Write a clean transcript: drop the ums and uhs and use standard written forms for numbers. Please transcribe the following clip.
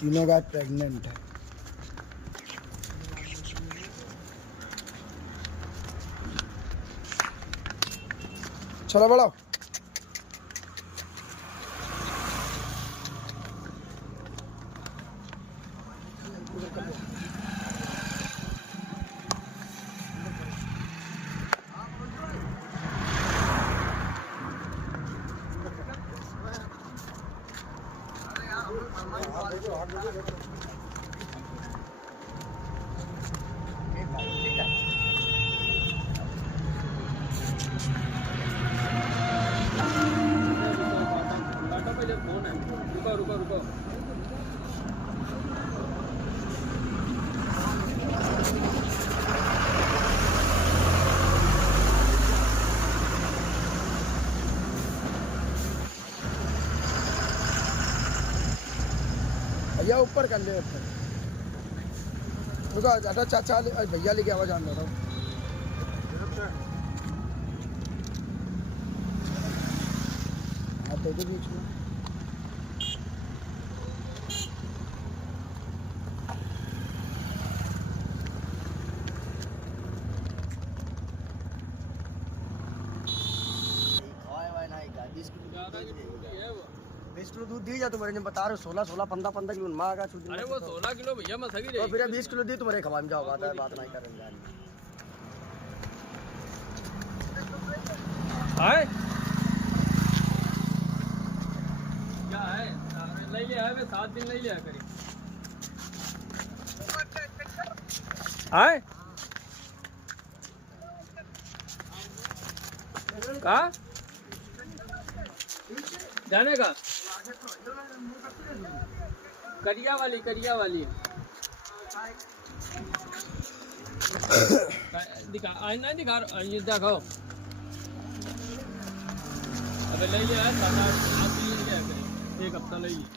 तीनों गाय प्रेग्नेंट है। चलो बढ़ाओ। रुको रुको रुको। भैया ऊपर कर ले ऊपर। रुको चाचा चाचा भैया लेके आवाज आने दो। हाँ दे दो बीच में। ज्यादा की टूटी है वो। 20 किलो दूध दी जा तुम्हारे ने बता रहे 16 15 15 किलो माँ का छूट। अरे वो 16 किलो भैया मैं सही तो रही। फिर 20 किलो दी तुम्हारे खवा में जाओ बात है बात नहीं करेंगे। हाय क्या है ले लिया है मैं 7 दिन ले लिया करीब। हाय कहाँ जाने का करिया वाली दिखा आईना दिखा ये दिखाओ। अबे ले लिया है 7-8 दिन ले लिया करीब एक हफ्ता ले लिया।